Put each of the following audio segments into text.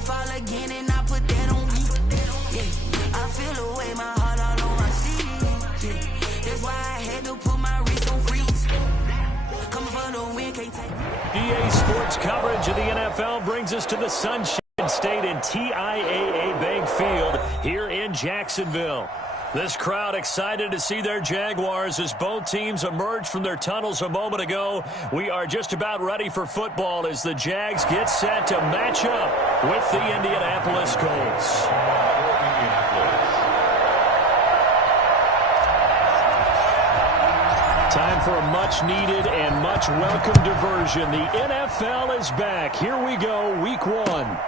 never fall again, and I put that on me. Yeah, I feel the way, my heart all on my sleeve. Yeah, that's why I had to put my wrist on freeze. Coming for the win, can't take it. EA Sports coverage of the NFL brings us to the Sunshine State and TIAA Bank Field here in Jacksonville. This crowd excited to see their Jaguars as both teams emerged from their tunnels a moment ago. We are just about ready for football as the Jags get set to match up with the Indianapolis Colts. Time for a much-needed and much-welcome diversion. The NFL is back. Here we go, Week 1.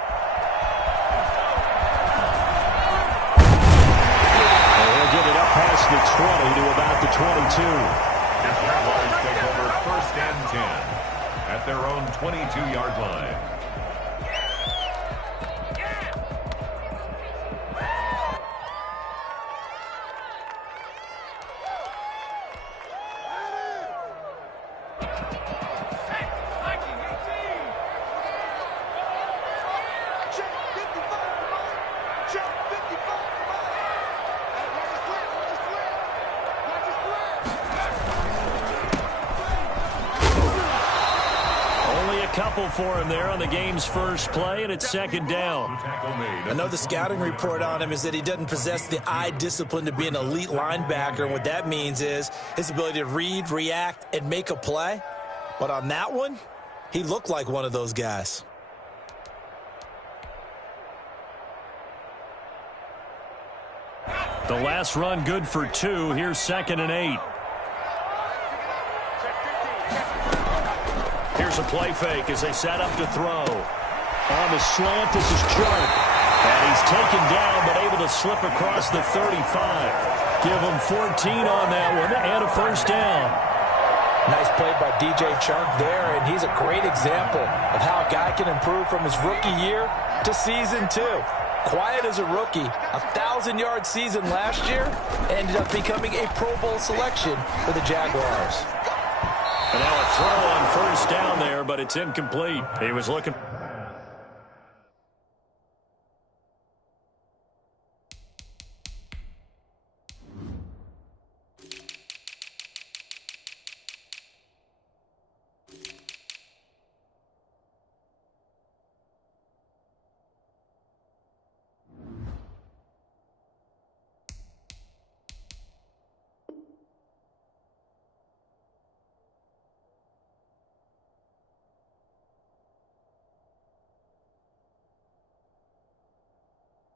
Past the 20 to about the 22. The Jaguars take over 1st and 10 at their own 22-yard line. Couple for him there on the game's first play, and it's 2nd down. I know the scouting report on him is that he doesn't possess the eye discipline to be an elite linebacker, and what that means is his ability to read, react, and make a play. But on that one, he looked like one of those guys. The last run good for 2. Here's 2nd and 8. Here's a play fake as they set up to throw. On the slant, this is Chark. And he's taken down but able to slip across the 35. Give him 14 on that one and a 1st down. Nice play by DJ Chark there, and he's a great example of how a guy can improve from his rookie year to season 2. Quiet as a rookie, 1,000-yard season last year, ended up becoming a Pro Bowl selection for the Jaguars. And now a throw on 1st down there, but it's incomplete. He was looking.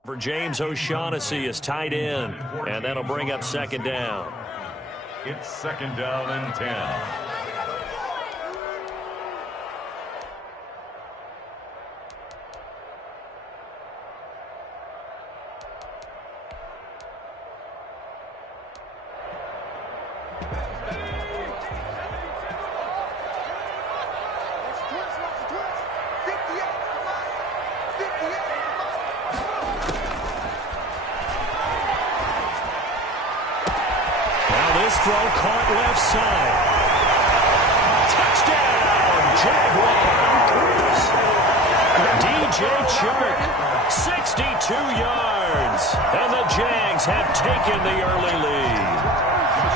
For James O'Shaughnessy is tight end, and that'll bring up 2nd down. It's 2nd down and 10. Throw caught left side. Touchdown, Jaguars. DJ Chark, 62 yards. And the Jags have taken the early lead.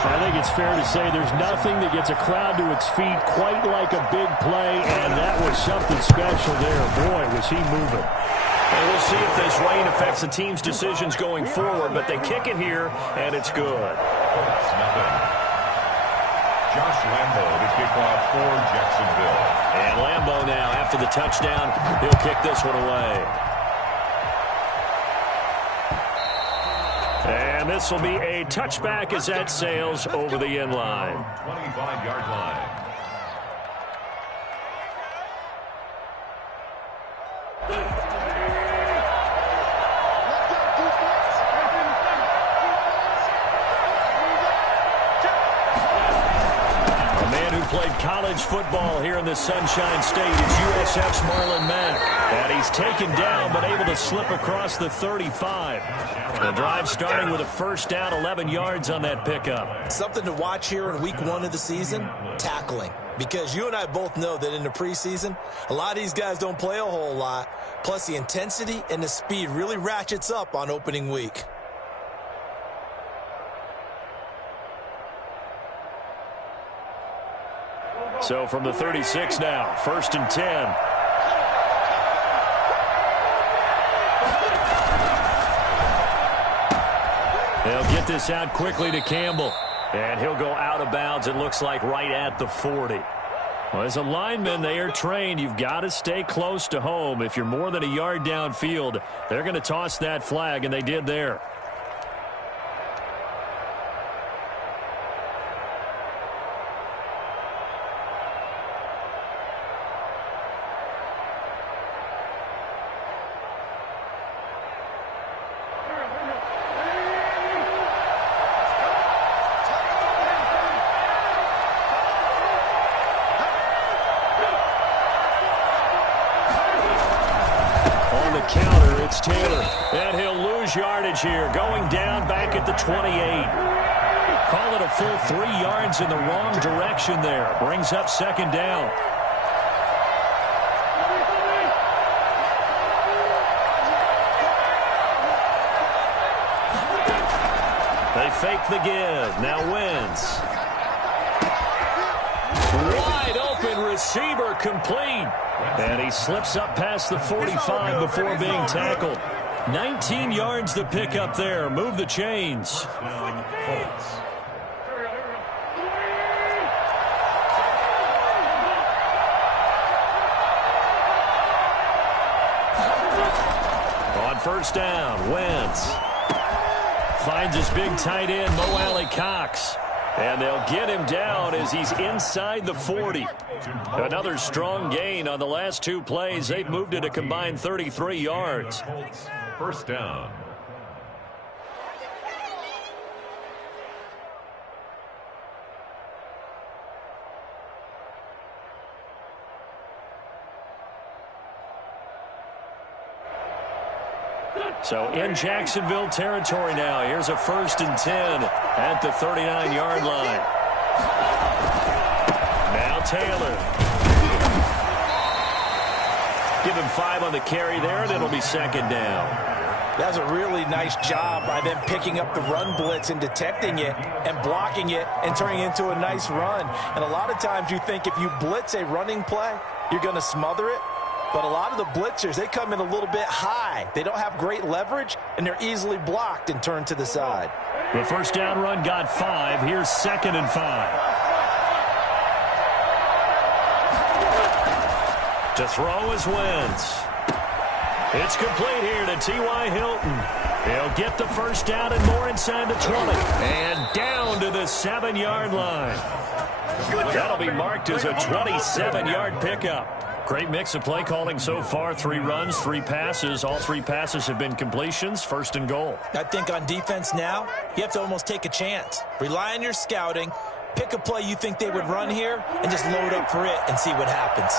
I think it's fair to say there's nothing that gets a crowd to its feet quite like a big play, and that was something special there. Boy, was he moving. And we'll see if this rain affects the team's decisions going forward, but they kick it here, and it's good. That's nothing. Josh Lambo to kick off for Jacksonville. And Lambo now, after the touchdown, he'll kick this one away. And this will be a touchback as that sails over the end line. 25-yard line. Played college football here in the Sunshine State. It's USF's Marlon Mack. And he's taken down but able to slip across the 35. The drive starting with a 1st down, 11 yards on that pickup. Something to watch here in week 1 of the season, tackling. because you and I both know that in the preseason, a lot of these guys don't play a whole lot. Plus, the intensity and the speed really ratchets up on opening week. So from the 36 now, 1st and 10. They'll get this out quickly to Campbell. And he'll go out of bounds, it looks like, right at the 40. Well, as a lineman, they are trained. You've got to stay close to home. If you're more than a yard downfield, they're going to toss that flag, and they did there. Counter, it's Taylor, and he'll lose yardage here, going down back at the 28. Call it a full 3 yards in the wrong direction there. Brings up 2nd down. They fake the give. Now Wentz. Wide open receiver complete. And he slips up past the 45 before being tackled. 19 yards to pick up there. Move the chains. On 1st down, Wentz finds his big tight end, Mo Alley-Cox. And they'll get him down as he's inside the 40. Another strong gain on the last 2 plays. They've moved it a combined 33 yards. 1st down. So in Jacksonville territory now. Here's a 1st and 10 at the 39-yard line. Now Taylor. Give him 5 on the carry there, and it'll be 2nd down. That's a really nice job by them picking up the run blitz and detecting it and blocking it and turning it into a nice run. And a lot of times you think if you blitz a running play, you're going to smother it. But a lot of the blitzers, they come in a little bit high. They don't have great leverage, and they're easily blocked and turned to the side. The 1st down run got 5. Here's 2nd and 5. To throw is Wentz. It's complete here to T.Y. Hilton. He'll get the 1st down and more inside the 20. And down to the 7-yard line. That'll be marked as a 27-yard pickup. Great mix of play calling so far. 3 runs, 3 passes. All 3 passes have been completions. 1st and goal. I think on defense now, you have to almost take a chance. Rely on your scouting. Pick a play you think they would run here and just load up for it and see what happens.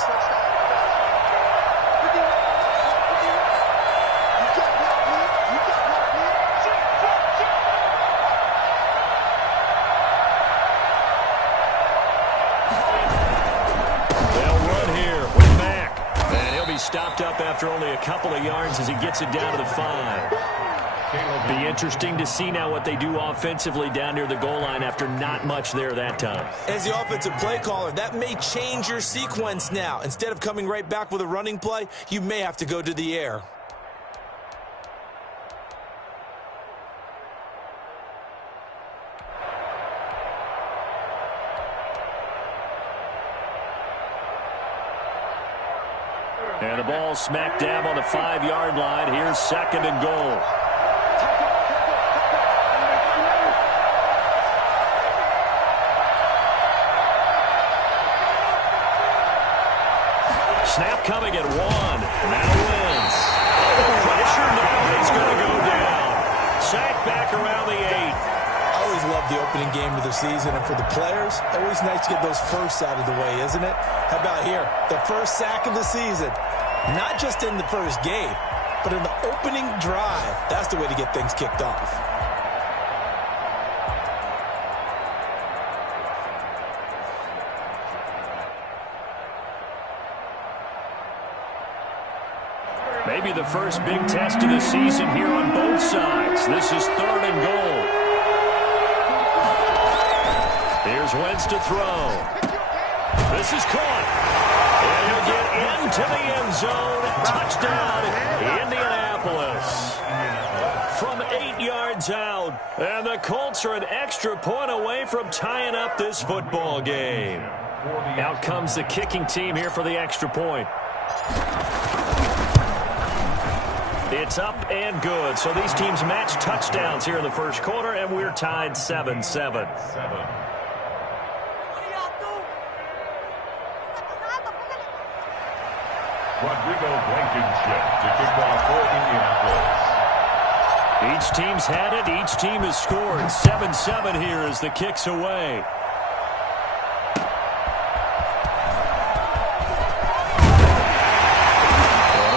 Stopped up after only a couple of yards as he gets it down to the 5. Be interesting to see now what they do offensively down near the goal line after not much there that time. As the offensive play caller, that may change your sequence now. Instead of coming right back with a running play, you may have to go to the air. And the ball smack dab on the 5-yard line. Here's 2nd and goal. Snap coming at 1. Now Wentz. Pressure now. He's going to go down. Sack back around the 8. I always love the opening game of the season, and for the players, always nice to get those firsts out of the way, isn't it? How about here? The first sack of the season. Not just in the first game, but in the opening drive. That's the way to get things kicked off. Maybe the first big test of the season here on both sides. This is 3rd and goal. Here's Wentz to throw. This is caught. And he'll get into the end zone. Touchdown, Indianapolis. From 8 yards out. And the Colts are an extra point away from tying up this football game. Out comes the kicking team here for the extra point. It's up and good. So these teams match touchdowns here in the first quarter, and we're tied 7-7. Rodrigo Blankenship to kick off for Indianapolis. Each team's had it. Each team has scored. 7-7 here as the kick's away.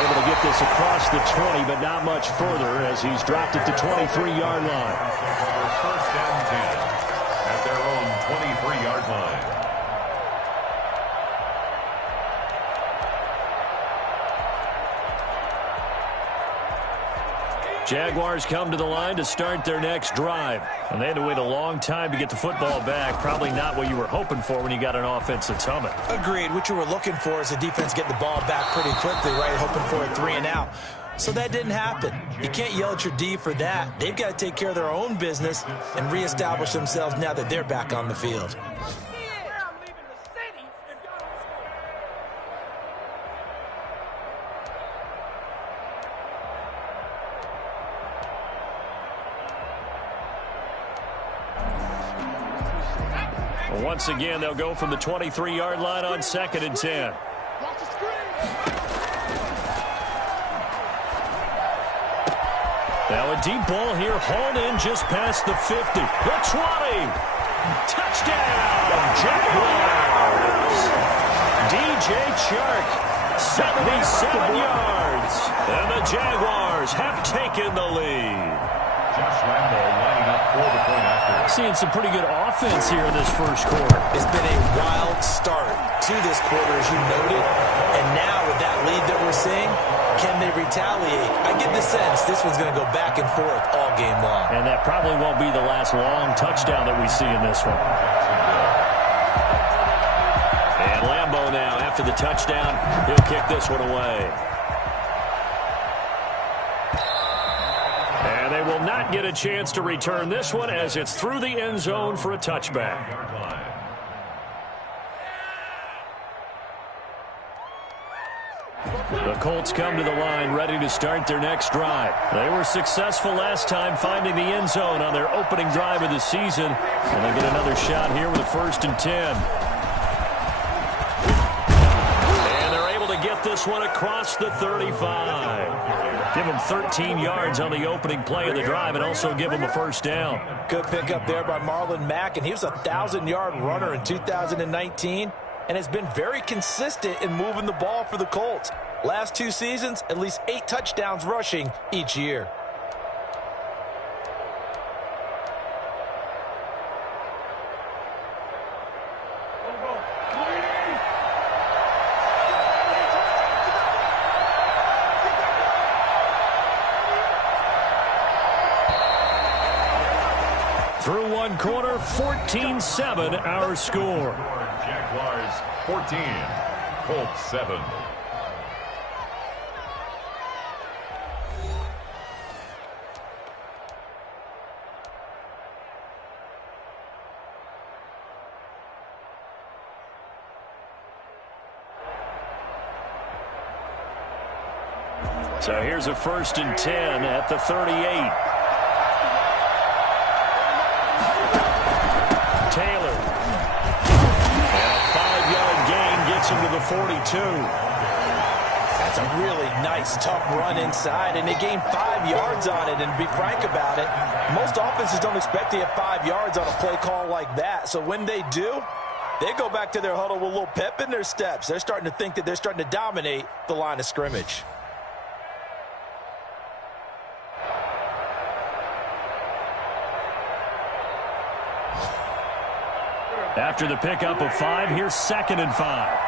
Able to get this across the 20, but not much further as he's dropped at the 23-yard line. First and 10 at their own 23-yard line. Jaguars come to the line to start their next drive. And they had to wait a long time to get the football back. Probably not what you were hoping for when you got an offense that's humming. Agreed. What you were looking for is the defense getting the ball back pretty quickly, right? Hoping for a 3 and out. So that didn't happen. You can't yell at your D for that. They've got to take care of their own business and reestablish themselves now that they're back on the field. Once again, they'll go from the 23-yard line on 2nd and 10. Now a deep ball here, hauled in just past the 50. The 20. Touchdown, Jaguars. DJ Chark, 77 yards. And the Jaguars have taken the lead. Josh Lambo lining up for the point after. Seeing some pretty good offense here in this first quarter. It's been a wild start to this quarter, as you noted. And now with that lead that we're seeing, can they retaliate? I get the sense this one's going to go back and forth all game long. And that probably won't be the last long touchdown that we see in this one. And Lambo now, after the touchdown, he'll kick this one away. And they will not get a chance to return this one as it's through the end zone for a touchback. The Colts come to the line ready to start their next drive. They were successful last time finding the end zone on their opening drive of the season. And they get another shot here with a 1st and 10. And they're able to get this one across the 35. Give them 13 yards on the opening play of the drive and also give them a 1st down. Good pickup there by Marlon Mack, and he was a 1,000-yard runner in 2019 and has been very consistent in moving the ball for the Colts. Last 2 seasons, at least 8 touchdowns rushing each year. Through one quarter, 14-7 our score. Jaguars 14, Colts 7. So here's a 1st and 10 at the 38. Taylor. And a 5-yard gain gets him to the 42. That's a really nice, tough run inside, and they gained 5 yards on it. And to be frank about it, most offenses don't expect to get 5 yards on a play call like that. So when they do, they go back to their huddle with a little pep in their steps. They're starting to think that they're starting to dominate the line of scrimmage. After the pickup of 5, here's 2nd and 5.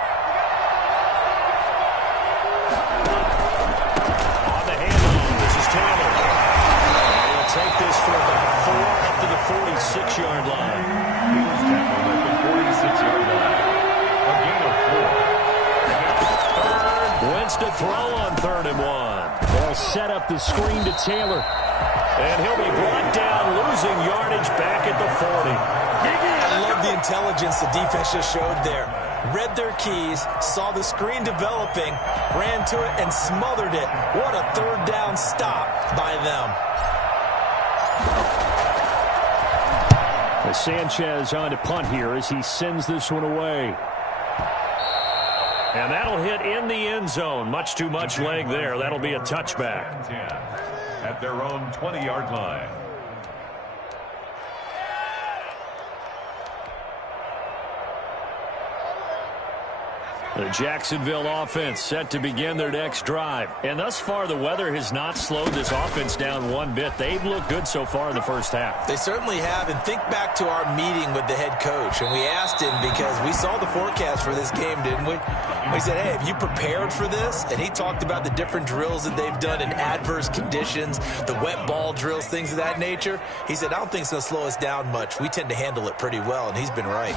set up the screen to Taylor. And he'll be brought down, losing yardage back at the 40. I love the intelligence the defense just showed there. Read their keys, saw the screen developing, ran to it, and smothered it. What a third down stop by them. Sanchez on to punt here as he sends this one away. And that'll hit in the end zone. Much too much leg there. That'll be a touchback. 10 at their own 20-yard line. The Jacksonville offense set to begin their next drive. And thus far, the weather has not slowed this offense down one bit. They've looked good so far in the first half. They certainly have. And think back to our meeting with the head coach. And we asked him, because we saw the forecast for this game, didn't we? We said, hey, have you prepared for this? And he talked about the different drills that they've done in adverse conditions, the wet ball drills, things of that nature. He said, I don't think it's going to slow us down much. We tend to handle it pretty well, and he's been right.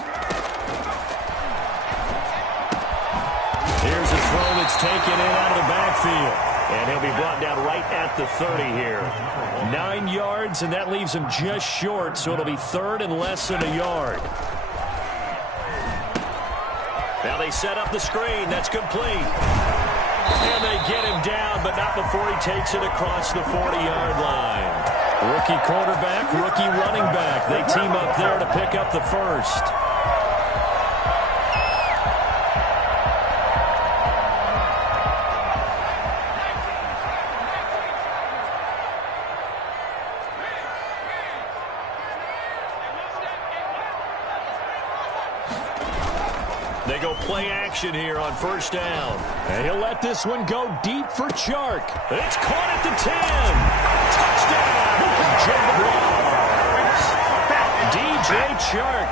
Here's a throw that's taken in out of the backfield. And he'll be brought down right at the 30 here. 9 yards, and that leaves him just short, so it'll be third and less than a yard. Now they set up the screen. That's complete. And they get him down, but not before he takes it across the 40-yard line. Rookie quarterback, rookie running back. They team up there to pick up the first. They go play action here on first down. And he'll let this one go deep for Chark. It's caught at the 10. Touchdown, Jaguars. DJ Chark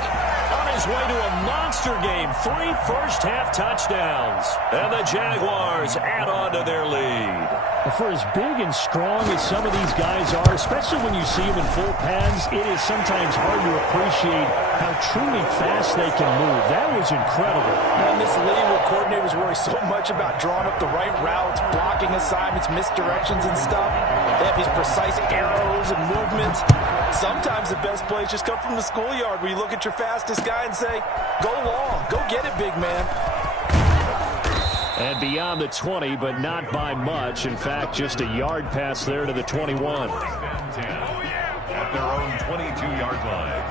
on his way to a monster game. 3 first-half touchdowns. And the Jaguars add on to their lead. For as big and strong as some of these guys are, especially when you see them in full pads, it is sometimes hard to appreciate how truly fast they can move. That was incredible. In this league where coordinators worry so much about drawing up the right routes, blocking assignments, misdirections and stuff, they have these precise arrows and movements. Sometimes the best plays just come from the schoolyard where you look at your fastest guy and say, go long, go get it, big man. And beyond the 20, but not by much. In fact, just a yard pass there to the 21. 10 at their own 22-yard line.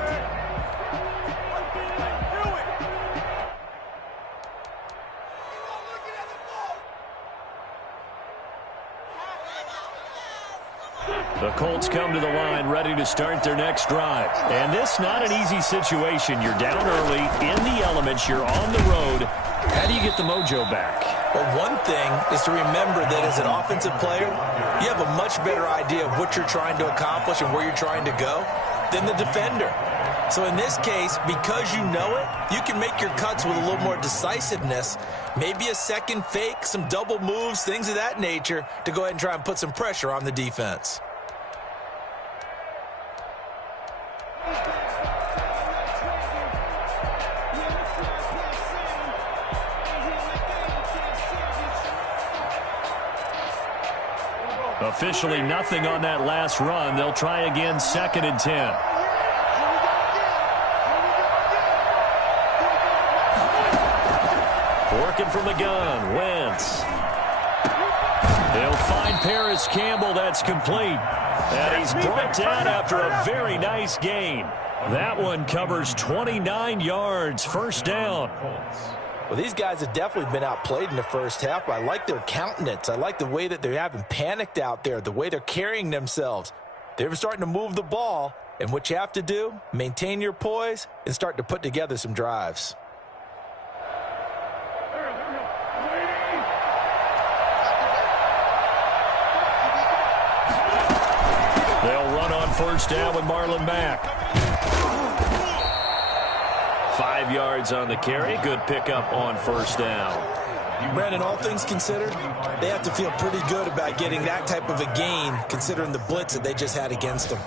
The Colts come to the line ready to start their next drive. And this not an easy situation. You're down early, in the elements, you're on the road. How do you get the mojo back? Well, one thing is to remember that as an offensive player, you have a much better idea of what you're trying to accomplish and where you're trying to go than the defender. So in this case, because you know it, you can make your cuts with a little more decisiveness, maybe a second fake, some double moves, things of that nature, to go ahead and try and put some pressure on the defense. Officially nothing on that last run. They'll try again, 2nd and 10. Working from the gun, Wentz. They'll find Paris Campbell. That's complete. And he's brought down after a very nice gain. That one covers 29 yards, first down. Well, these guys have definitely been outplayed in the first half, but I like their countenance. I like the way that they haven't panicked out there, the way they're carrying themselves. They're starting to move the ball, and what you have to do, maintain your poise and start to put together some drives. They'll run on first down with Marlon Mack. 5 yards on the carry. Good pickup on first down. Brandon, all things considered, they have to feel pretty good about getting that type of a gain considering the blitz that they just had against them.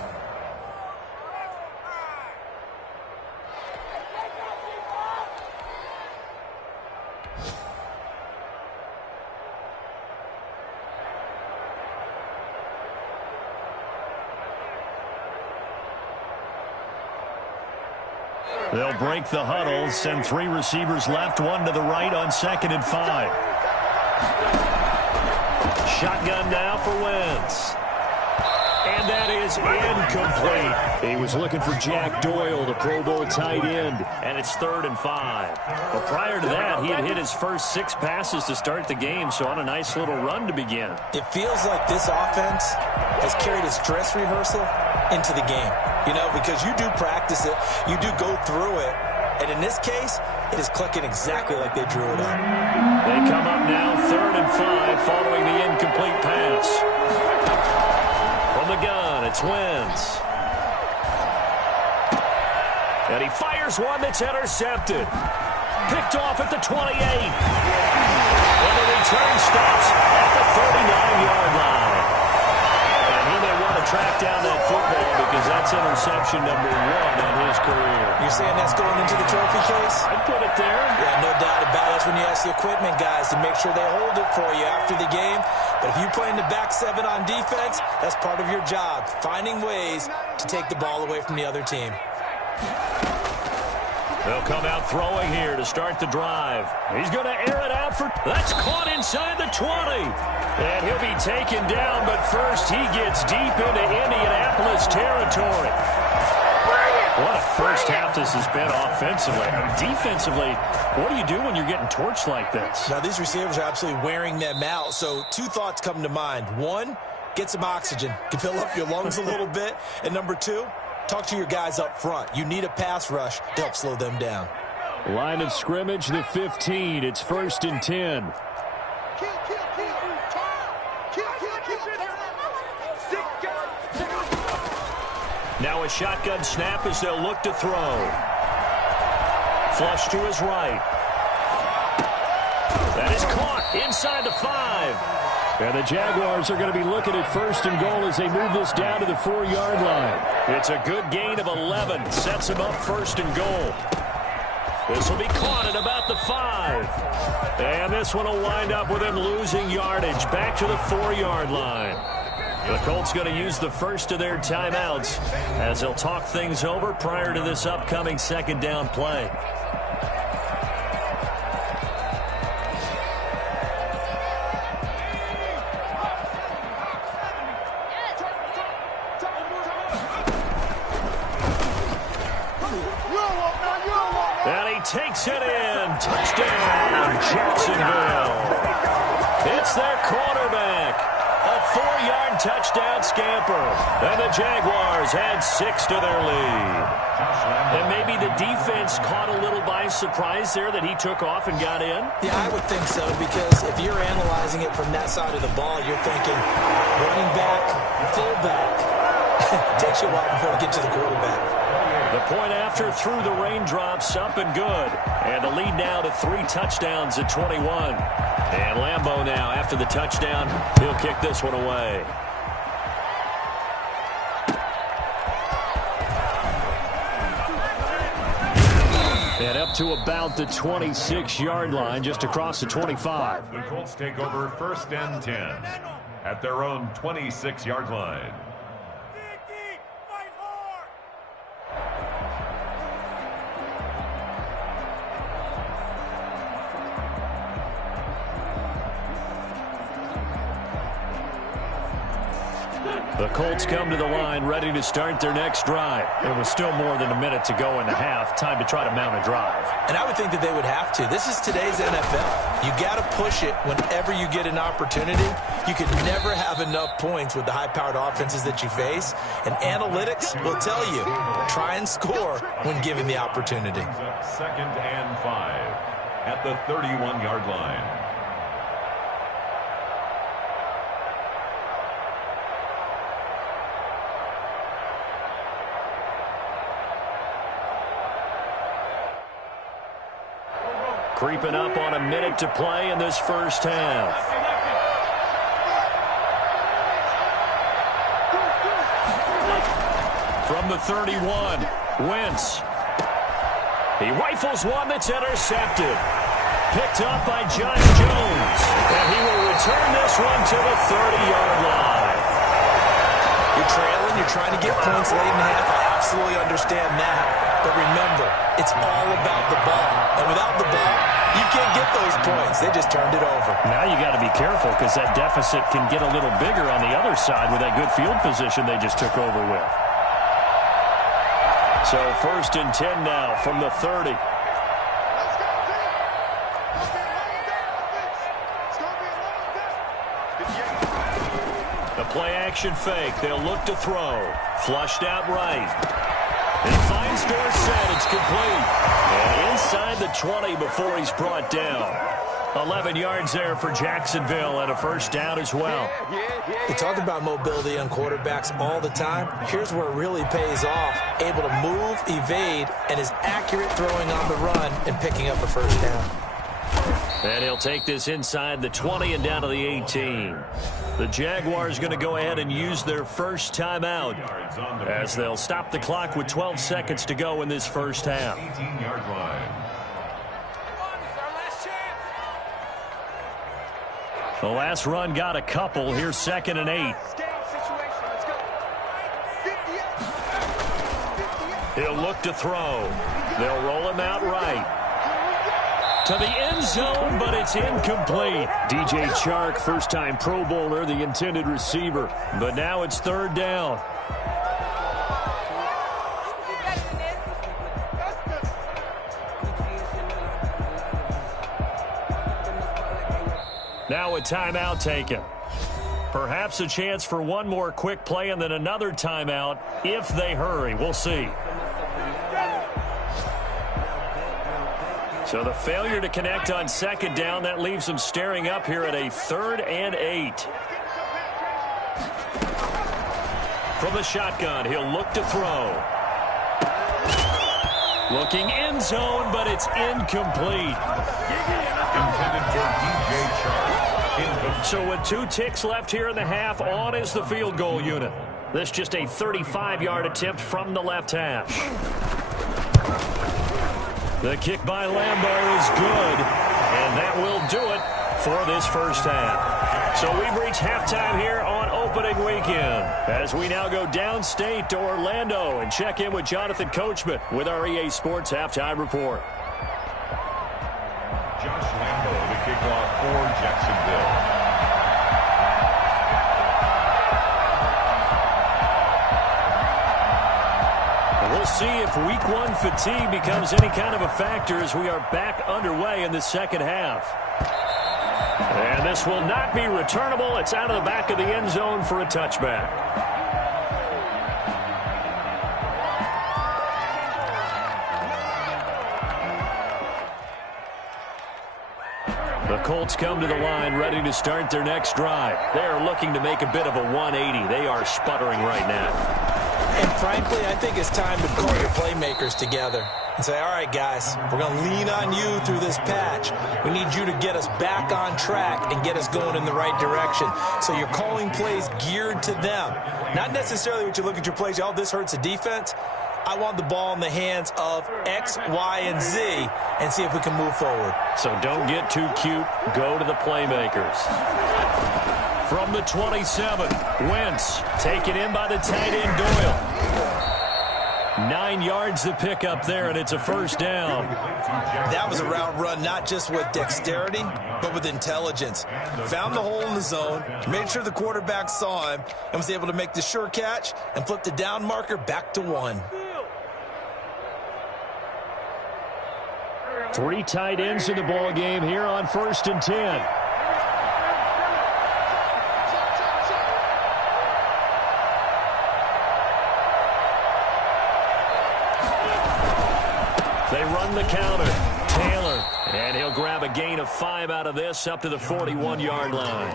They'll break the huddle, send 3 receivers left, 1 to the right on 2nd and 5. Shotgun now for Wentz. And that is incomplete. He was looking for Jack Doyle, the Pro Bowl tight end, and it's 3rd and 5. But prior to that, he had hit his first 6 passes to start the game, so on a nice little run to begin. It feels like this offense has carried its dress rehearsal into the game. You know, because you do practice it, you do go through it, and in this case, it is clicking exactly like they drew it up. They come up now 3rd and 5 following the incomplete pass. From the gun, it's Wentz. And he fires one that's intercepted. Picked off at the 28. And the return stops at the 39-yard line. And he may want to track down that football because that's interception number 1 in his career. You're saying that's going into the trophy case? I'd put it there. Yeah, no doubt about it. That's when you ask the equipment guys to make sure they hold it for you after the game. But if you play in the back 7 on defense, that's part of your job, finding ways to take the ball away from the other team. They'll come out throwing here to start the drive. He's going to air it out for... That's caught inside the 20. And he'll be taken down, but first he gets deep into Indianapolis territory. What a first half this has been offensively. Defensively, what do you do when you're getting torched like this? Now, these receivers are absolutely wearing them out. So 2 thoughts come to mind. 1, get some oxygen. Fill up your lungs a little bit. And number 2, talk to your guys up front. You need a pass rush to help slow them down. Line of scrimmage, the 15. It's 1st and 10. Now a shotgun snap as they'll look to throw. Flush to his right. That is caught inside the 5. And the Jaguars are going to be looking at 1st and goal as they move this down to the 4-yard line. It's a good gain of 11. Sets him up 1st and goal. This will be caught at about the 5. And this one will wind up with him losing yardage back to the 4-yard line. The Colts going to use the first of their timeouts as they'll talk things over prior to this upcoming 2nd down play. And he takes it in. Touchdown, Jacksonville. It's their quarterback. A 4-yard touchdown scamper. And the Jaguars add 6 to their lead. And maybe the defense caught a little by surprise there that he took off and got in? Yeah, I would think so, because if you're analyzing it from that side of the ball, you're thinking running back, fullback. It takes you a while before you get to the quarterback. The point after through the raindrops, up and good. And the lead now to 3 touchdowns at 21. And Lambeau now, after the touchdown, he'll kick this one away. And up to about the 26-yard line, just across the 25. The Colts take over 1st and 10 at their own 26-yard line. The Colts come to the line ready to start their next drive. There was still more than a minute to go in the half. Time to try to mount a drive. And I would think that they would have to. This is today's NFL. You got to push it whenever you get an opportunity. You can never have enough points with the high-powered offenses that you face. And analytics will tell you, try and score when given the opportunity. 2nd and 5 at the 31-yard line. Creeping up on a minute to play in this first half. From the 31, Wentz. He rifles one that's intercepted. Picked up by Josh Jones. And he will return this one to the 30-yard line. You're trailing. You're trying to get points late in the half. I absolutely understand that. But remember, it's all about the ball. And without the ball, you can't get those points. They just turned it over. Now you got to be careful because that deficit can get a little bigger on the other side with that good field position they just took over with. So 1st and 10 now from the 30. The play-action fake. They'll look to throw. Flushed out right. He finds Dorsett. It's complete. And inside the 20 before he's brought down. 11 yards there for Jacksonville and a first down as well. We talk about mobility on quarterbacks all the time. Here's where it really pays off. Able to move, evade, and is accurate throwing on the run and picking up a first down. And he'll take this inside the 20 and down to the 18. The Jaguars going to go ahead and use their first timeout as they'll stop the clock with 12 seconds to go in this first half. 18-yard line. The last run got a couple. Here's 2nd and 8. He'll look to throw. They'll roll him out right. To the end zone, but it's incomplete. DJ Chark, first-time Pro Bowler, the intended receiver. But now it's 3rd down. Now a timeout taken. Perhaps a chance for one more quick play and then another timeout if they hurry. We'll see. So the failure to connect on 2nd down, that leaves them staring up here at a 3rd and 8. From the shotgun, he'll look to throw. Looking end zone, but it's incomplete. Intended for DJ Chark. So with 2 ticks left here in the half, on is the field goal unit. This just a 35-yard attempt from the left hash. The kick by Lambeau is good, and that will do it for this first half. So we've reached halftime here on opening weekend as we now go downstate to Orlando and check in with Jonathan Coachman with our EA Sports Halftime Report. Josh Lambeau, the kickoff for Jacksonville. We'll see if week 1 fatigue becomes any kind of a factor as we are back underway in the second half. And this will not be returnable. It's out of the back of the end zone for a touchback. The Colts come to the line ready to start their next drive. They are looking to make a bit of a 180. They are sputtering right now. And frankly, I think it's time to call your playmakers together and say, all right, guys, we're going to lean on you through this patch. We need you to get us back on track and get us going in the right direction. So you're calling plays geared to them. Not necessarily what you look at your plays, oh, this hurts the defense. I want the ball in the hands of X, Y, and Z and see if we can move forward. So don't get too cute. Go to the playmakers. From the 27, Wentz taken in by the tight end Doyle. 9 yards to pick up there, and it's a first down. That was a route run not just with dexterity, but with intelligence. Found the hole in the zone, made sure the quarterback saw him, and was able to make the sure catch and flip the down marker back to 1. 3 tight ends in the ball game here on 1st and 10. They run the counter. Taylor, and he'll grab a gain of 5 out of this up to the 41-yard line.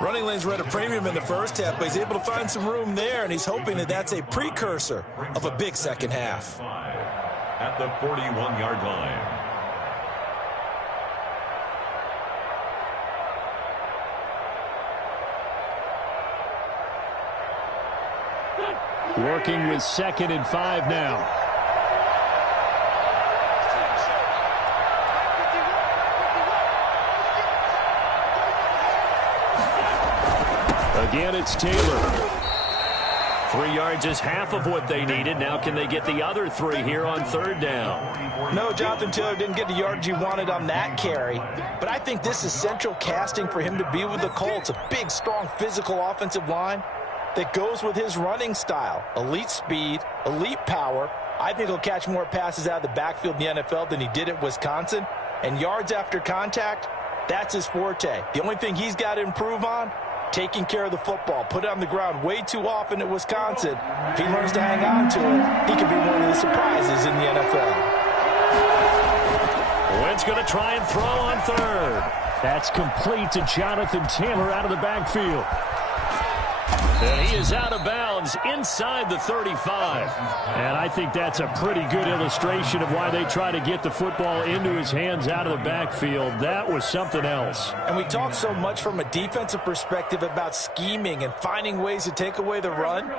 Running lanes were at a premium in the first half, but he's able to find some room there, and he's hoping that that's a precursor of a big second half. At the 41-yard line. Working with 2nd and 5 now. Again, it's Taylor. 3 yards is half of what they needed. Now can they get the other 3 here on 3rd down? No, Jonathan Taylor didn't get the yardage he wanted on that carry. But I think this is central casting for him to be with the Colts. A big, strong, physical offensive line that goes with his running style. Elite speed, elite power. I think he'll catch more passes out of the backfield in the NFL than he did at Wisconsin. And yards after contact, that's his forte. The only thing he's got to improve on, taking care of the football. Put it on the ground way too often at Wisconsin. If he learns to hang on to it, he could be one of the surprises in the NFL. Wentz going to try and throw on 3rd. That's complete to Jonathan Taylor out of the backfield. And he is out of bounds inside the 35. And I think that's a pretty good illustration of why they try to get the football into his hands out of the backfield. That was something else. And we talk so much from a defensive perspective about scheming and finding ways to take away the run.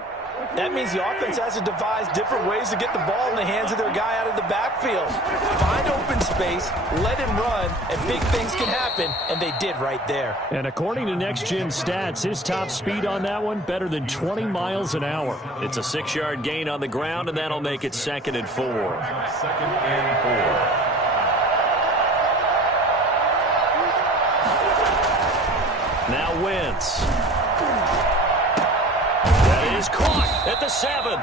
That means the offense has to devise different ways to get the ball in the hands of their guy out of the backfield. Find open space, let him run, and big things can happen, and they did right there. And according to Next Gen Stats, his top speed on that one, better than 20 miles an hour. It's a 6-yard gain on the ground, and that'll make it 2nd and 4. 2nd and 4. Now Wentz. That is caught at the 7.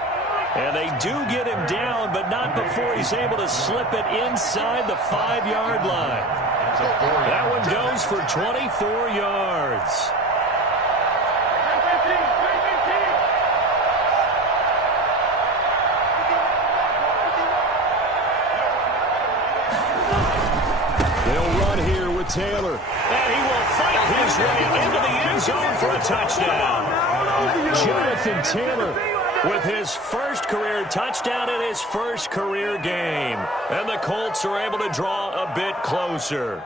And they do get him down, but not before he's able to slip it inside the 5-yard line. That one goes for 24 yards. They'll run here with Taylor. And he will fight his way into the end zone for a touchdown. Jonathan Taylor with his first career touchdown in his first career game. And the Colts are able to draw a bit closer.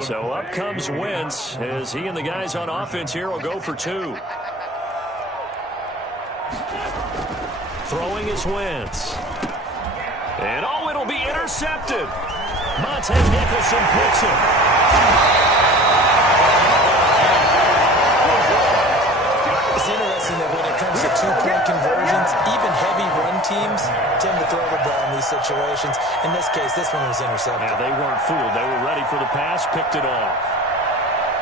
So up comes Wentz as he and the guys on offense here will go for 2. Throwing is Wentz. And oh, it'll be intercepted. Monte Nicholson picks it. It's interesting that when it comes to 2-point conversions, even heavy run teams tend to throw the ball in these situations. In this case, this one was intercepted. Yeah, they weren't fooled. They were ready for the pass, picked it off.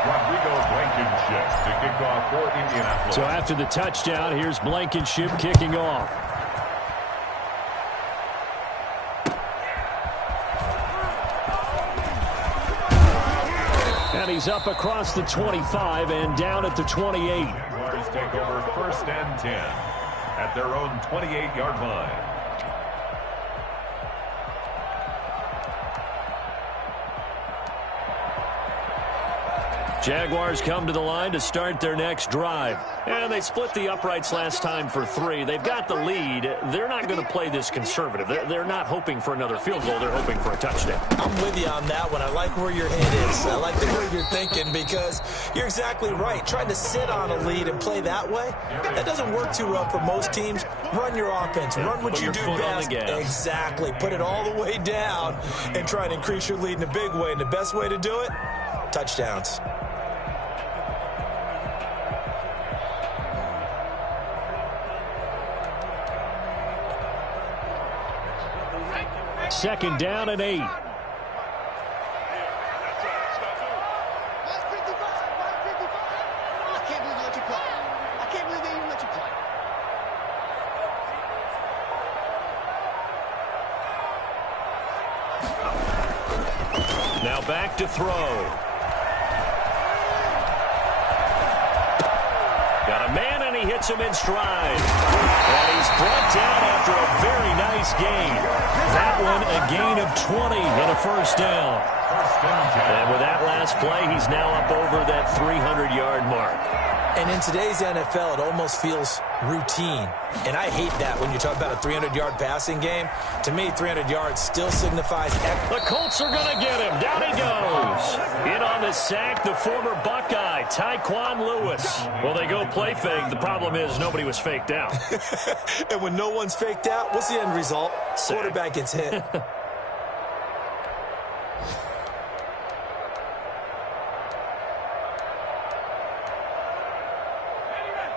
Rodrigo Blankenship to kick off for Indianapolis. So after the touchdown, here's Blankenship kicking off. And he's up across the 25 and down at the 28. Jaguars take over 1st and 10 at their own 28-yard line. Jaguars come to the line to start their next drive. And they split the uprights last time for 3. They've got the lead. They're not going to play this conservative. They're not hoping for another field goal. They're hoping for a touchdown. I'm with you on that one. I like where your head is. I like the way you're thinking because you're exactly right. Trying to sit on a lead and play that way, that doesn't work too well for most teams. Run your offense. Run what you do best. Exactly. Put it all the way down and try and increase your lead in a big way. And the best way to do it, touchdowns. Second down and 8. Now back to throw. Got a man and he hits him in stride. And he's brought down after a very nice gain. That one a gain of 20 and a first down. And with that last play, he's now up over that 300-yard mark. And in today's NFL, it almost feels routine. And I hate that when you talk about a 300-yard passing game. To me, 300 yards still signifies... The Colts are going to get him. Down he goes. In on the sack, the former Buckeye, Tyquan Lewis. Well, they go play fake. The problem is nobody was faked out. And when no one's faked out, what's the end result? Sack. Quarterback gets hit.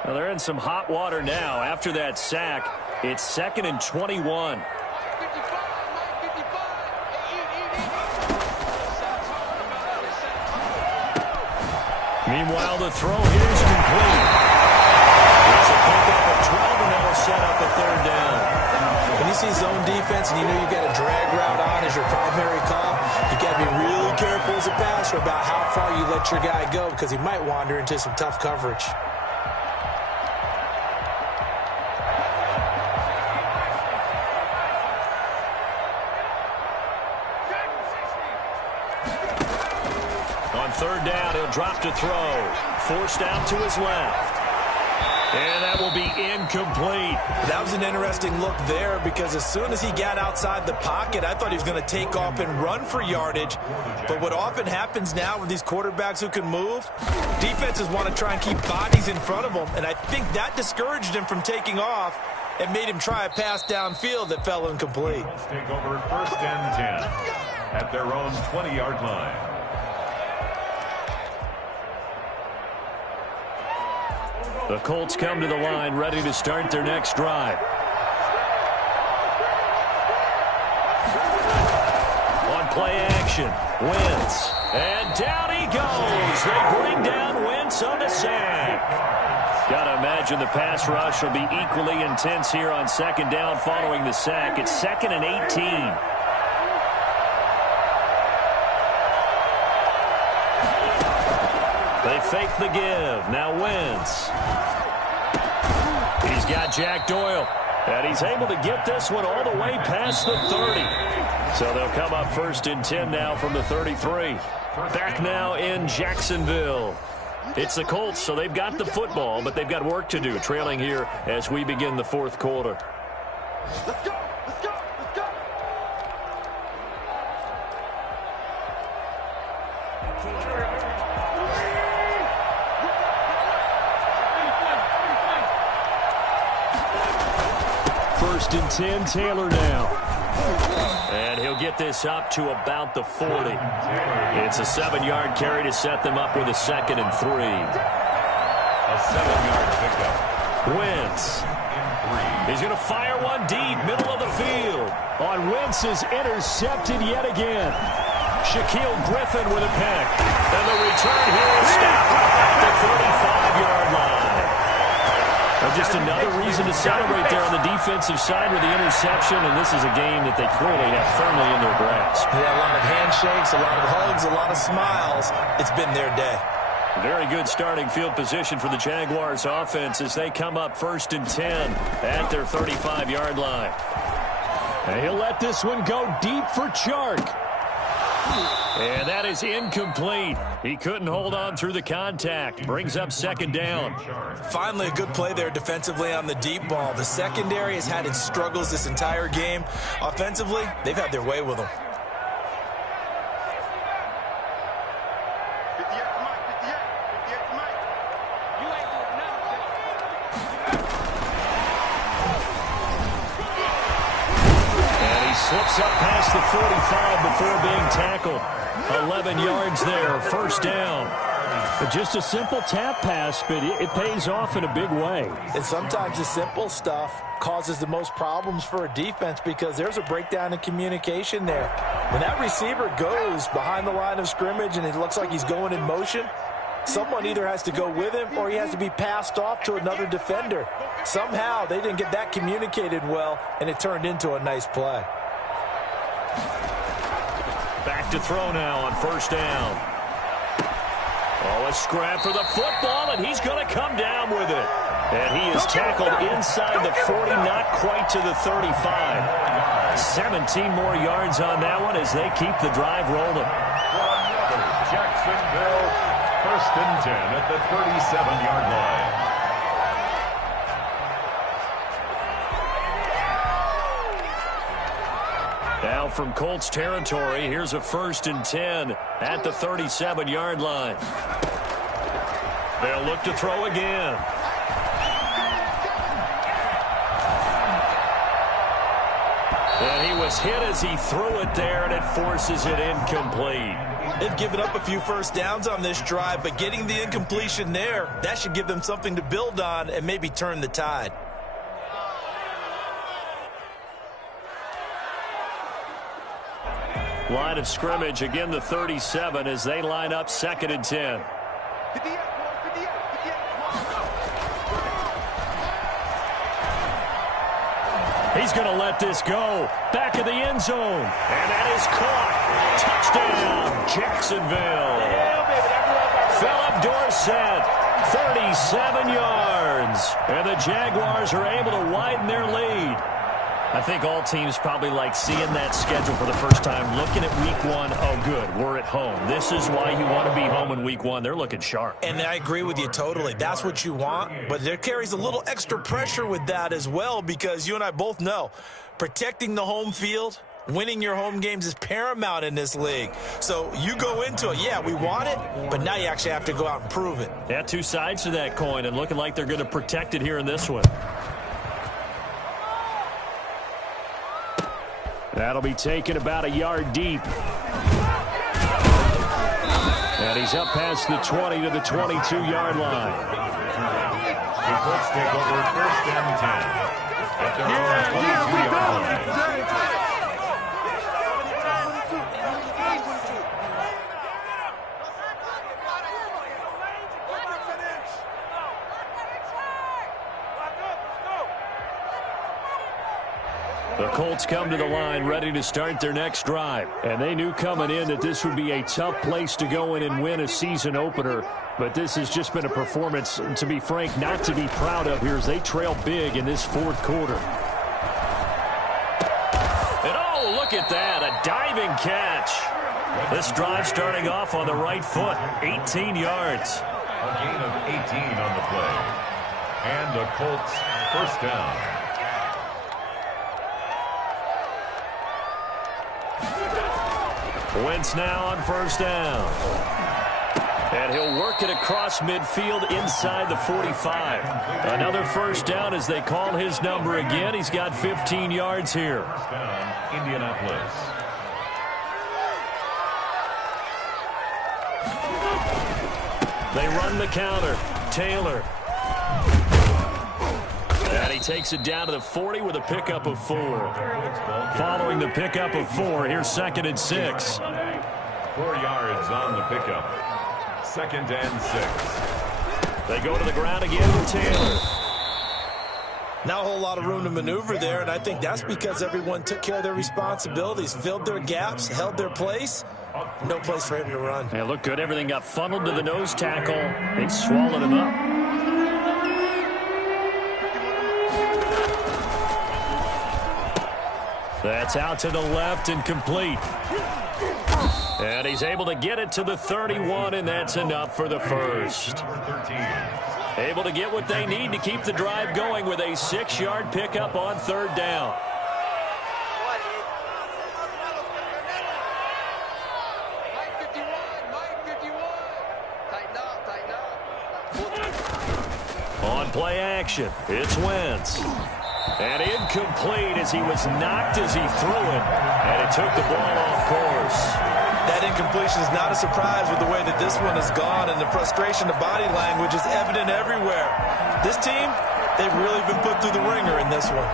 Well, they're in some hot water now. After that sack, it's 2nd and 21. Meanwhile, the throw here is complete. It's a pickup of 12, and that'll set up a 3rd down. When you see zone defense and you know you've got a drag route on as your primary call, you got to be really careful as a passer about how far you let your guy go because he might wander into some tough coverage. On 3rd down, he'll drop to throw. Forced out to his left. And that will be incomplete. That was an interesting look there because as soon as he got outside the pocket, I thought he was going to take off and run for yardage. But what often happens now with these quarterbacks who can move, defenses want to try and keep bodies in front of them. And I think that discouraged him from taking off and made him try a pass downfield that fell incomplete. Take over 1st and 10 at their own 20-yard line. The Colts come to the line, ready to start their next drive. On play action, Wentz. And down he goes. They bring down Wentz on the sack. Got to imagine the pass rush will be equally intense here on 2nd down following the sack. It's 2nd and 18. They fake the give. Now Wentz. He's got Jack Doyle. And he's able to get this one all the way past the 30. So they'll come up 1st and 10 now from the 33. Back now in Jacksonville. It's the Colts, so they've got the football, but they've got work to do, trailing here as we begin the 4th quarter. Let's go! Let's go! Let's go! First and 10, Taylor now. And he'll get this up to about the 40. It's a 7-yard carry to set them up with a 2nd and 3. A 7-yard pickup. Wentz. He's going to fire one deep, middle of the field. On Wentz is intercepted yet again. Shaquille Griffin with a pick. And the return here is stopped at the 35-yard line. And just another reason to celebrate there on the defensive side with the interception, and this is a game that they clearly have firmly in their grasp. Yeah, a lot of handshakes, a lot of hugs, a lot of smiles. It's been their day. Very good starting field position for the Jaguars offense as they come up 1st and 10 at their 35-yard line. And he'll let this one go deep for Chark. And that is incomplete. He couldn't hold on through the contact. Brings up 2nd down. Finally, a good play there defensively on the deep ball. The secondary has had its struggles this entire game. Offensively, they've had their way with them. Slips up past the 45 before being tackled. 11 yards there, 1st down. But just a simple tap pass, but it pays off in a big way. And sometimes the simple stuff causes the most problems for a defense because there's a breakdown in communication there. When that receiver goes behind the line of scrimmage and it looks like he's going in motion, someone either has to go with him or he has to be passed off to another defender. Somehow they didn't get that communicated well, and it turned into a nice play. Back to throw now on 1st down. Oh, a scrap for the football, and he's going to come down with it. And he is tackled inside the 40, not quite to the 35. 17 more yards on that one as they keep the drive rolling. Jacksonville First and 10 at the 37-yard line. Now from Colts territory, here's a first and 10 at the 37-yard line. They'll look to throw again. And he was hit as he threw it there, and it forces it incomplete. They've given up a few first downs on this drive, but getting the incompletion there, that should give them something to build on and maybe turn the tide. Line of scrimmage, again the 37 as they line up second and 10. He's going to let this go. Back of the end zone. And that is caught. Touchdown, Jacksonville. Philip Dorsett, 37 yards. And the Jaguars are able to widen their lead. I think all teams probably like seeing that schedule for the first time, looking at week one. Oh, good, we're at home. This is why you want to be home in week one. They're looking sharp. And I agree with you totally. That's what you want. But there carries a little extra pressure with that as well, because you and I both know protecting the home field, winning your home games is paramount in this league. So you go into it, yeah, we want it, but now you actually have to go out and prove it. Yeah, two sides to that coin, and looking like they're going to protect it here in this one. That'll be taken about a yard deep. And he's up past the 20 to the 22-yard line. The Colts take over first and 10 at their own 22-yard line. The Colts come to the line ready to start their next drive. And they knew coming in that this would be a tough place to go in and win a season opener. But this has just been a performance, to be frank, not to be proud of here as they trail big in this fourth quarter. And oh, look at that, a diving catch. This drive starting off on the right foot, 18 yards. A gain of 18 on the play. And the Colts first down. Wentz now on first down. And he'll work it across midfield inside the 45. Another first down as they call his number again. He's got 15 yards here. First down, Indianapolis. They run the counter. Taylor. And he takes it down to the 40 with a pickup of 4. Following the pickup of 4, here's second and 6. 4 yards on the pickup. Second and 6. They go to the ground again with Taylor. Not a whole lot of room to maneuver there, and I think that's because everyone took care of their responsibilities, filled their gaps, held their place. No place for him to run. They look good. Everything got funneled to the nose tackle. They swallowed him up. That's out to the left and complete. And he's able to get it to the 31, and that's enough for the first. Able to get what they need to keep the drive going with a 6-yard pickup on third down. On play action, it's Wentz. And incomplete as he was knocked as he threw it. And it took the ball off course. That incompletion is not a surprise with the way that this one has gone, and the frustration, the body language is evident everywhere. This team, they've really been put through the ringer in this one.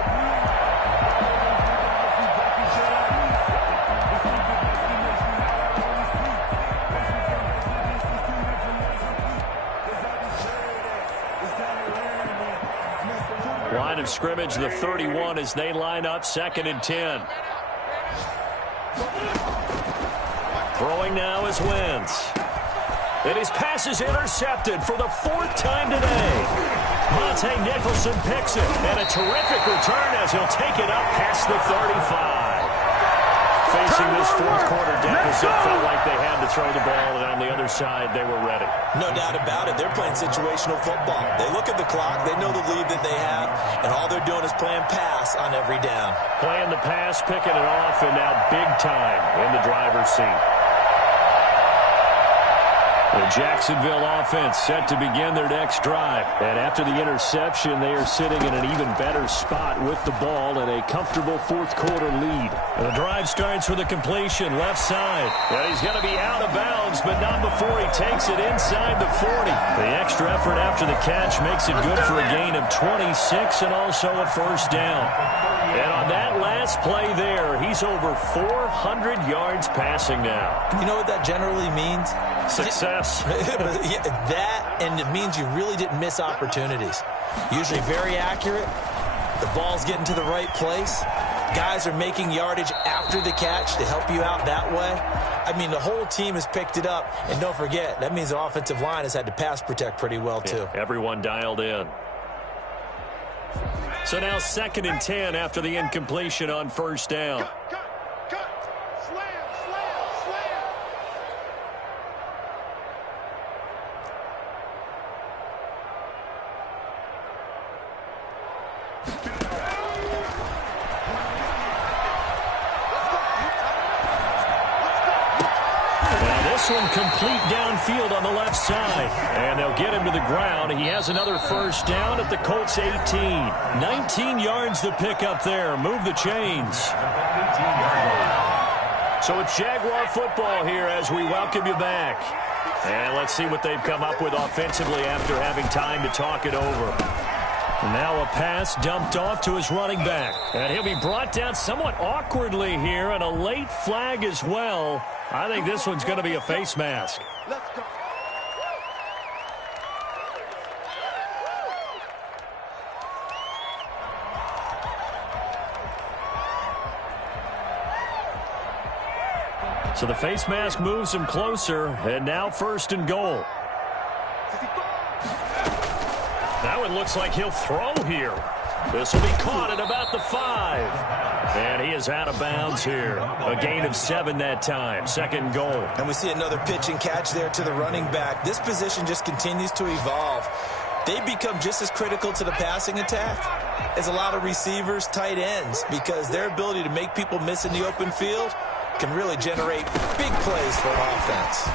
Line of scrimmage, the 31 as they line up second and 10. Throwing now is Wentz. And his pass is intercepted for the 4th time today. Monte Nicholson picks it. And a terrific return as he'll take it up past the 35. facing this fourth quarter deficit, felt like they had to throw the ball, and on the other side, they were ready. No doubt about it. They're playing situational football. They look at the clock, they know the lead that they have, and all they're doing is playing pass on every down. Playing the pass, picking it off, and now big time in the driver's seat. The Jacksonville offense set to begin their next drive. And after the interception, they are sitting in an even better spot with the ball and a comfortable fourth quarter lead. And the drive starts with a completion left side. And he's going to be out of bounds, but not before he takes it inside the 40. The extra effort after the catch makes it good for a gain of 26 and also a first down. And on that last play there, he's over 400 yards passing now. You know what that generally means? Success. Yeah, that, and it means you really didn't miss opportunities. Usually very accurate. The ball's getting to the right place. Guys are making yardage after the catch to help you out that way. I mean, the whole team has picked it up. And don't forget, that means the offensive line has had to pass protect pretty well, too. Yeah, everyone dialed in. So now 2nd and 10 after the incompletion on first down. This one complete downfield on the left side. And they'll get him to the ground. He has another first down at the Colts 18. 19 yards to pick up there. Move the chains. So it's Jaguar football here as we welcome you back. And let's see what they've come up with offensively after having time to talk it over. Now a pass dumped off to his running back. And he'll be brought down somewhat awkwardly here, and a late flag as well. I think this one's going to be a face mask. Let's go. So the face mask moves him closer, and now 1st and goal. That one looks like he'll throw here. This will be caught at about the 5. And he is out of bounds here. A gain of 7 that time. 2nd goal. And we see another pitch and catch there to the running back. This position just continues to evolve. They become just as critical to the passing attack as a lot of receivers, tight ends, because their ability to make people miss in the open field can really generate big plays for an offense.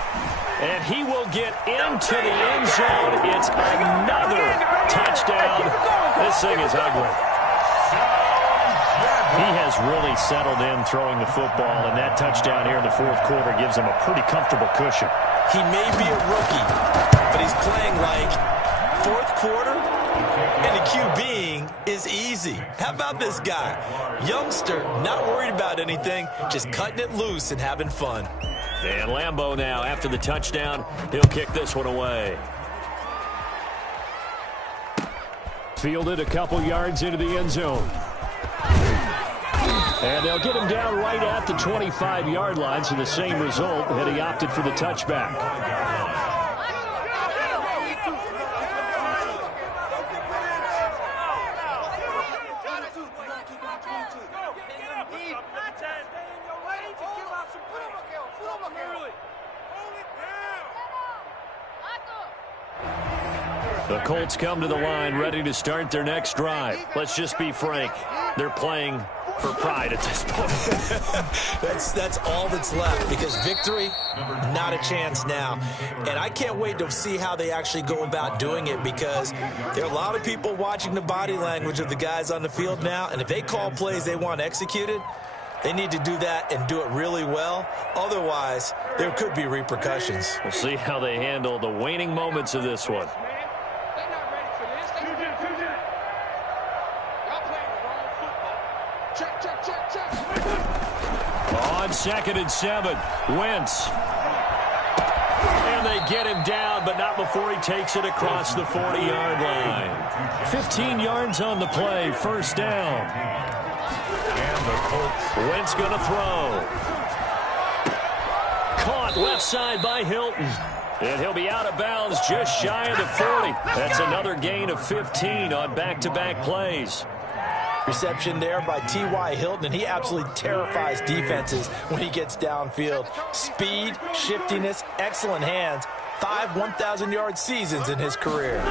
And he will get into the end zone. It's another touchdown. This thing is ugly. He has really settled in throwing the football, and that touchdown here in the fourth quarter gives him a pretty comfortable cushion. He may be a rookie, but he's playing like fourth quarter, and the QBing is easy. How about this guy? Youngster, not worried about anything, just cutting it loose and having fun. And Lambeau now, after the touchdown, he'll kick this one away. Fielded a couple yards into the end zone. And they'll get him down right at the 25-yard line, so the same result had he opted for the touchback. The Colts come to the line ready to start their next drive. Let's just be frank. They're playing for pride at this point. That's all that's left, because victory, not a chance now. And I can't wait to see how they actually go about doing it, because there are a lot of people watching the body language of the guys on the field now, and if they call plays they want executed, they need to do that and do it really well. Otherwise, there could be repercussions. We'll see how they handle the waning moments of this one. On 2nd and 7, Wentz. And they get him down, but not before he takes it across the 40-yard line. 15 yards on the play, first down. And the Colts. Wentz going to throw. Caught left side by Hilton. And he'll be out of bounds just shy of the 40. That's another gain of 15 on back-to-back plays. Reception there by T.Y. Hilton, and he absolutely terrifies defenses when he gets downfield. Speed, shiftiness, excellent hands. 5 1,000-yard seasons in his career.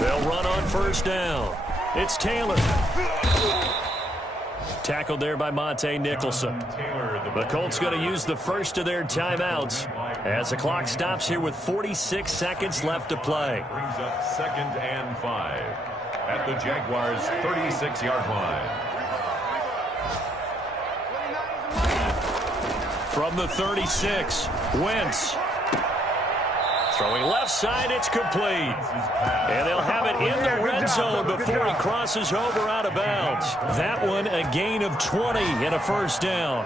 They'll run on first down. It's Taylor. Tackled there by Monte Nicholson. The Colts going to use the first of their timeouts as the clock stops here with 46 seconds left to play. Brings up 2nd and 5 at the Jaguars' 36-yard line. From the 36, Wentz. Throwing left side, it's complete. And they'll have it in the red zone before he crosses over out of bounds. That one a gain of 20 and a first down.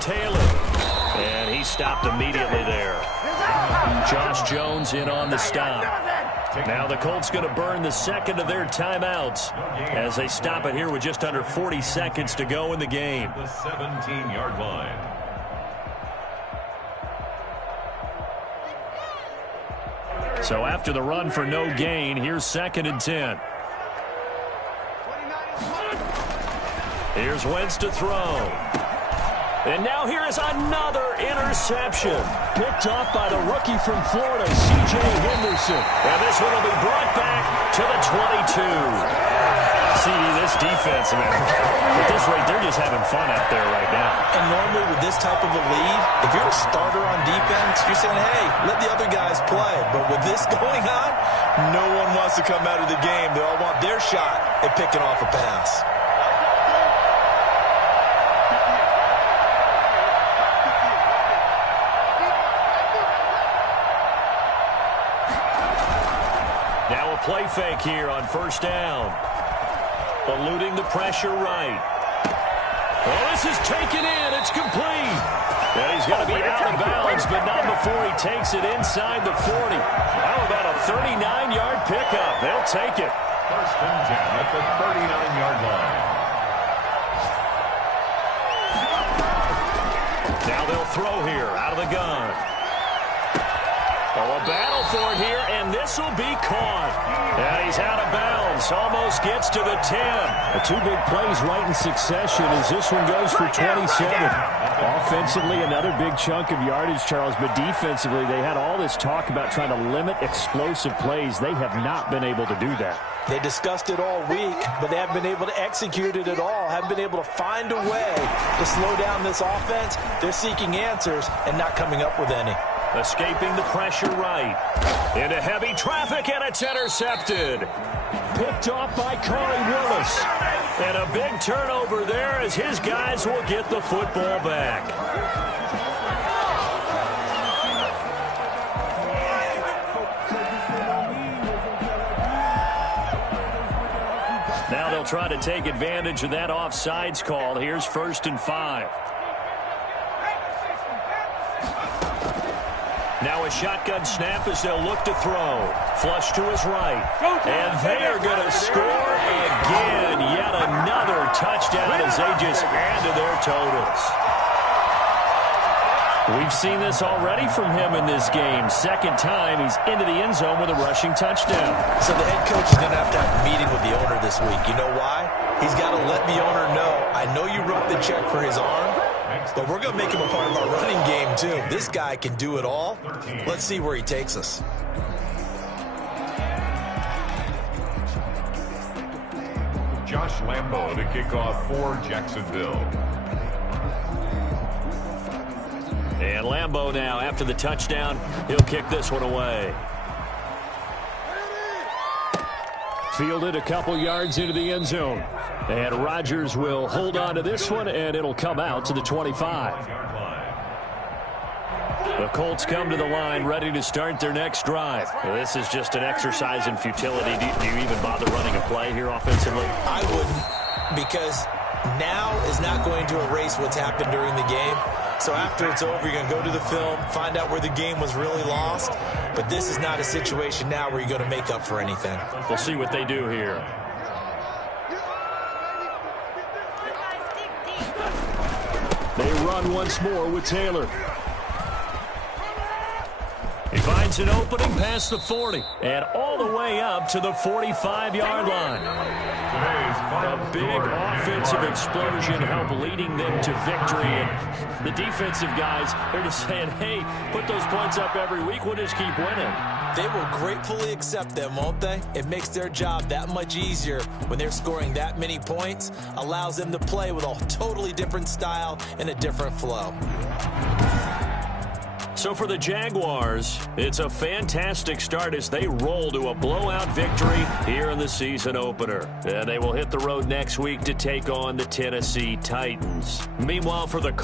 Taylor. And he stopped immediately there. Josh Jones in on the stop. Now the Colts going to burn the second of their timeouts as they stop it here with just under 40 seconds to go in the game. The 17-yard line. So after the run for no gain, here's 2nd and 10. Here's Wentz to throw. And now here is another interception. Picked off by the rookie from Florida, C.J. Henderson. And this one will be brought back to the 22. CD, this defense, man, at this rate, they're just having fun out there right now. And normally with this type of a lead, if you're a starter on defense, you're saying, hey, let the other guys play. But with this going on, no one wants to come out of the game. They all want their shot at picking off a pass. Now a play fake here on first down. Eluding the pressure right. Well, this is taken in. It's complete. And he's going to be out of bounds, but not before he takes it inside the 40. How about a 39-yard pickup? They'll take it. 1st and 10 at the 39-yard line. Now they'll throw here out of the gun. Oh, a battle for it here, and this will be caught. And he's out of bounds, almost gets to the 10. The two big plays right in succession as this one goes for 27. Offensively, another big chunk of yardage, Charles, but defensively, they had all this talk about trying to limit explosive plays. They have not been able to do that. They discussed it all week, but they haven't been able to execute it at all, haven't been able to find a way to slow down this offense. They're seeking answers and not coming up with any. Escaping the pressure right. Into heavy traffic, and it's intercepted. Picked off by Corey Willis. And a big turnover there as his guys will get the football back. Now they'll try to take advantage of that offsides call. Here's 1st and 5. Now a shotgun snap as they'll look to throw. Flush to his right. And they are going to score again. Yet another touchdown as they just add to their totals. We've seen this already from him in this game. 2nd time he's into the end zone with a rushing touchdown. So the head coach is going to have a meeting with the owner this week. You know why? He's got to let the owner know, I know you wrote the check for his arm, but we're going to make him a part of our running game too. This guy can do it all. Let's see where he takes us. Josh Lambo to kick off for Jacksonville. And Lambo now, after the touchdown, he'll kick this one away. Fielded a couple yards into the end zone. And Rodgers will hold on to this one, and it'll come out to the 25. The Colts come to the line ready to start their next drive. Well, this is just an exercise in futility. Do you even bother running a play here offensively? I wouldn't, because now is not going to erase what's happened during the game. So after it's over, you're going to go to the film, find out where the game was really lost. But this is not a situation now where you're going to make up for anything. We'll see what they do here. run once more with Taylor. He finds an opening past the 40 and all the way up to the 45-yard line. A big offensive explosion helped leading them to victory. And the defensive guys, they're just saying, hey, put those points up every week. We'll just keep winning. They will gratefully accept them, won't they? It makes their job that much easier when they're scoring that many points. Allows them to play with a totally different style and a different flow. So for the Jaguars, it's a fantastic start as they roll to a blowout victory here in the season opener. And they will hit the road next week to take on the Tennessee Titans. Meanwhile, for the